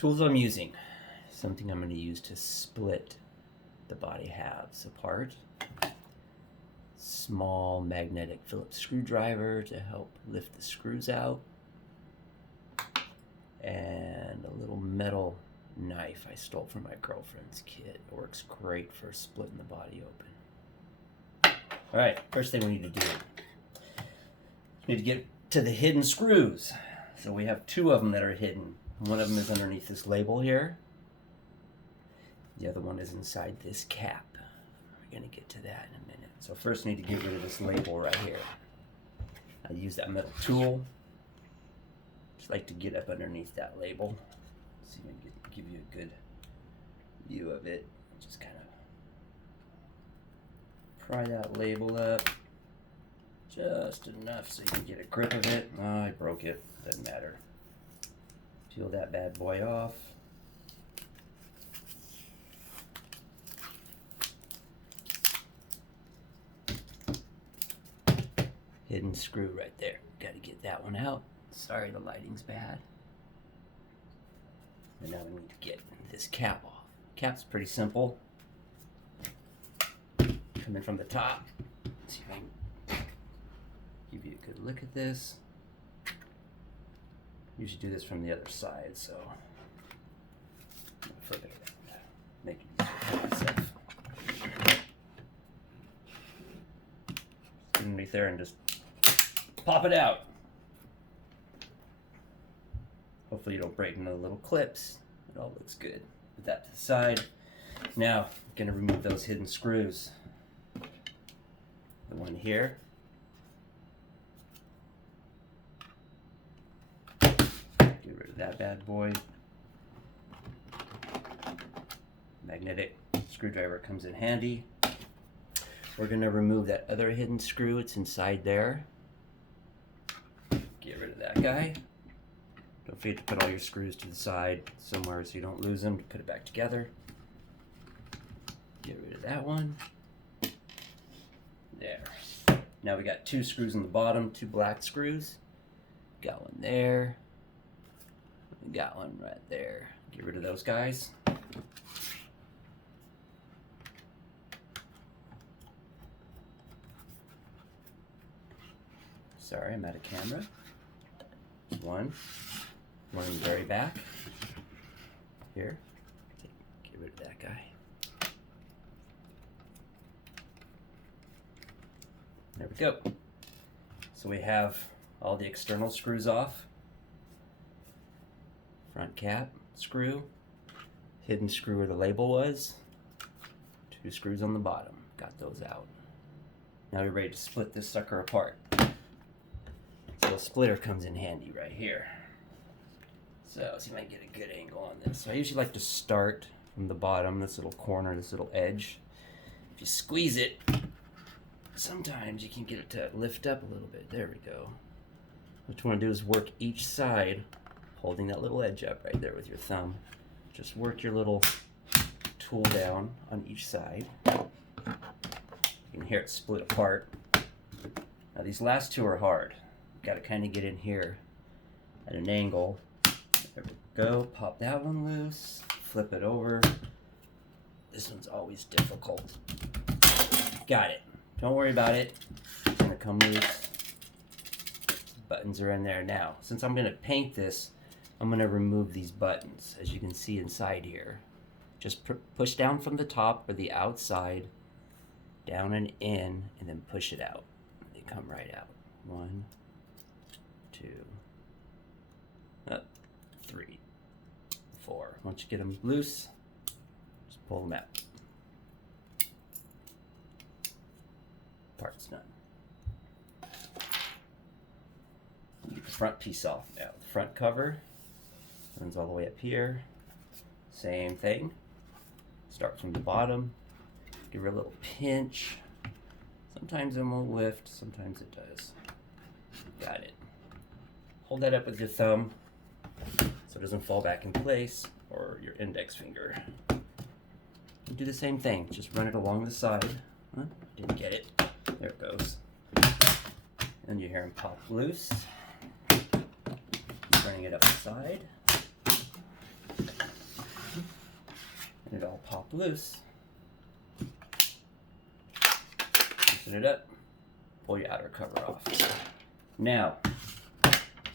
Tools I'm using. Something I'm going to use to split the body halves apart. Small magnetic Phillips screwdriver to help lift the screws out. And a little metal knife I stole from my girlfriend's kit. It works great for splitting the body open. Alright, first thing we need to do. We need to get to the hidden screws. So we have two of them that are hidden. One of them is underneath this label here. The other one is inside this cap. We're going to get to that in a minute. So first we need to get rid of this label right here. I use that metal tool. Just like to get up underneath that label. See if I can give you a good view of it. Just kind of pry that label up. Just enough so you can get a grip of it. Oh, I broke it. Doesn't matter. Peel that bad boy off. Hidden screw right there. Got to get that one out. Sorry, the lighting's bad. And now we need to get this cap off. Cap's pretty simple. Come in from the top. Let's see if I can give you a good look at this. Usually do this from the other side, so I'm gonna flip it around. Make it easier for myself. Get underneath there and just pop it out. Hopefully you don't break no little clips. It all looks good. Put that to the side. Now, I'm gonna remove those hidden screws. The one here. Get rid of that bad boy. Magnetic screwdriver comes in handy. We're gonna remove that other hidden screw. It's inside there. Get rid of that guy. Don't forget to put all your screws to the side somewhere so you don't lose them. Put it back together. Get rid of that one. There. Now we got two screws in the bottom, two black screws. Got one there. We got one right there. Get rid of those guys. Sorry, I'm out of camera. One in the very back. Here. Get rid of that guy. There we go. So we have all the external screws off. Front cap screw. Hidden screw where the label was. Two screws on the bottom. Got those out. Now we're ready to split this sucker apart. So a splitter comes in handy right here. So see if I can get a good angle on this. So I usually like to start from the bottom, this little corner, this little edge. If you squeeze it, sometimes you can get it to lift up a little bit. There we go. What you want to do is work each side, holding that little edge up right there with your thumb. Just work your little tool down on each side. You can hear it split apart. Now these last two are hard. Got to kind of get in here at an angle. There we go. Pop that one loose. Flip it over. This one's always difficult. Got it. Don't worry about it. It's going to come loose. Buttons are in there now. Since I'm going to paint this, I'm going to remove these buttons, as you can see inside here. Just push down from the top or the outside, down and in, and then push it out. They come right out. 1, 2, 3, 4. Once you get them loose, just pull them out. Part's done. Get the front piece off now. The front cover runs all the way up here. Same thing. Start from the bottom. Give her a little pinch. Sometimes it won't lift, sometimes it does. Got it. Hold that up with your thumb so it doesn't fall back in place, or your index finger. And do the same thing. Just run it along the side. Huh? Didn't get it. There it goes. And you hear him pop loose. Running it up the side. popped loose. Loosen it up, pull your outer cover off. Now,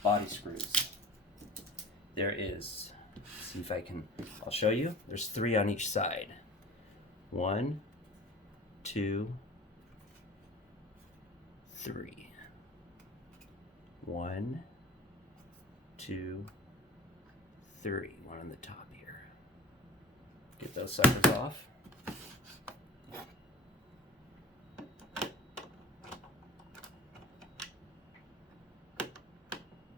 body screws. There is, let's see if I can, I'll show you. There's 3 on each side. 1, 2, 3. 1, 2, 3. One on the top here. Get those suckers off.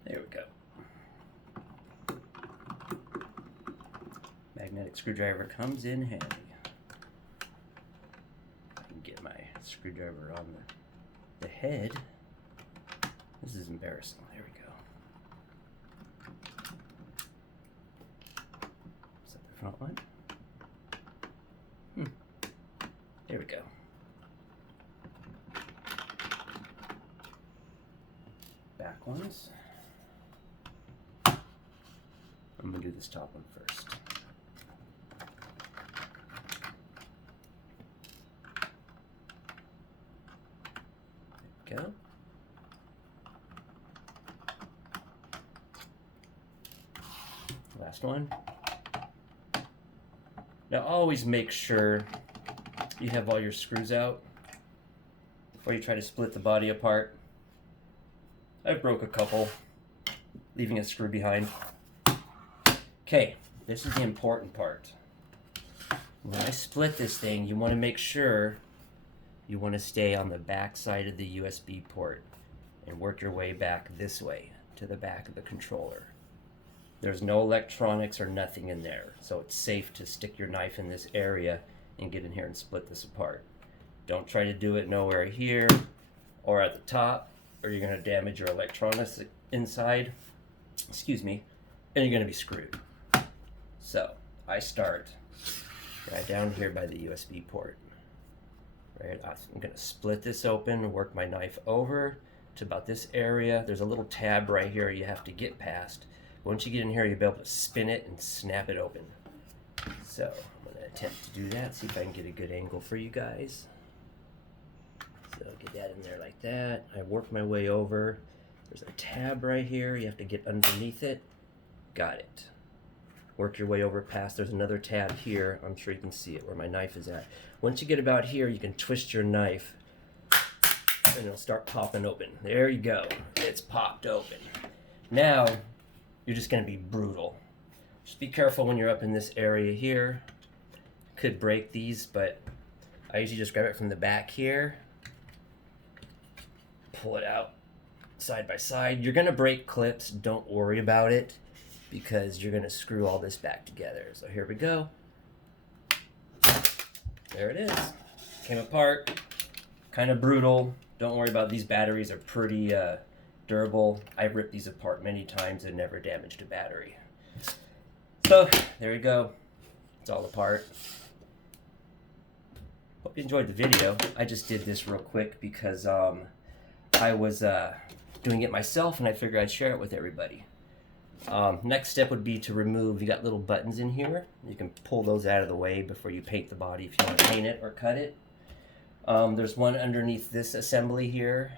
There we go. Magnetic screwdriver comes in handy. I can get my screwdriver on the head. This is embarrassing. There we go. Is that the front one? There we go. Back ones. I'm gonna do this top one first. There we go. Last one. Now always make sure you have all your screws out before you try to split the body apart. I broke a couple, leaving a screw behind. Okay, this is the important part. When I split this thing, you want to make sure you want to stay on the back side of the USB port and work your way back this way to the back of the controller. There's no electronics or nothing in there, so it's safe to stick your knife in this area and get in here and split this apart. Don't try to do it nowhere here or at the top, or you're going to damage your electronics inside, excuse me, and you're going to be screwed. So I start right down here by the USB port. Right, I'm going to split this open, work my knife over to about this area. There's a little tab right here you have to get past. Once you get in here, you'll be able to spin it and snap it open. So I'm going to attempt to do that, see if I can get a good angle for you guys. So get that in there like that. I work my way over. There's a tab right here. You have to get underneath it. Got it. Work your way over past. There's another tab here. I'm sure you can see it where my knife is at. Once you get about here, you can twist your knife and it'll start popping open. There you go. It's popped open. Now, you're just going to be brutal. Just be careful when you're up in this area here. Could break these, but I usually just grab it from the back here. Pull it out side by side. You're going to break clips. Don't worry about it, because you're going to screw all this back together. So here we go. There it is. Came apart. Kind of brutal. Don't worry about it. These batteries are pretty durable. I've ripped these apart many times and never damaged a battery. So there you go. It's all apart. Hope you enjoyed the video. I just did this real quick because I was doing it myself and I figured I'd share it with everybody. Next step would be to remove, you got little buttons in here. You can pull those out of the way before you paint the body if you want to paint it or cut it. There's one underneath this assembly here.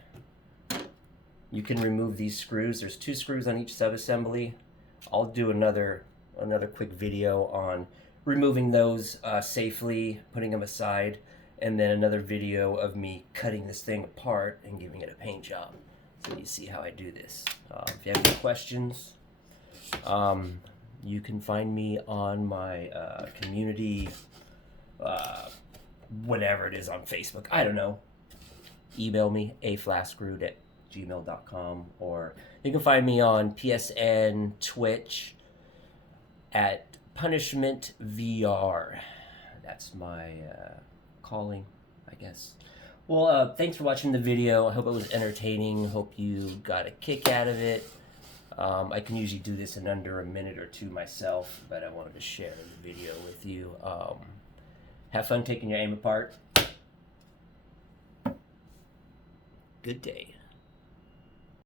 You can remove these screws. There's 2 screws on each sub-assembly. I'll do another quick video on removing those safely, putting them aside, and then another video of me cutting this thing apart and giving it a paint job. So you see how I do this. If you have any questions, you can find me on my community, whatever it is on Facebook. I don't know. Email me, aflaskscrewed@gmail.com, or you can find me on PSN, Twitch, at PunishmentVR. That's my calling, I guess. Well, thanks for watching the video. I hope it was entertaining. Hope you got a kick out of it. I can usually do this in under a minute or 2 myself, but I wanted to share the video with you. Have fun taking your aim apart. Good day.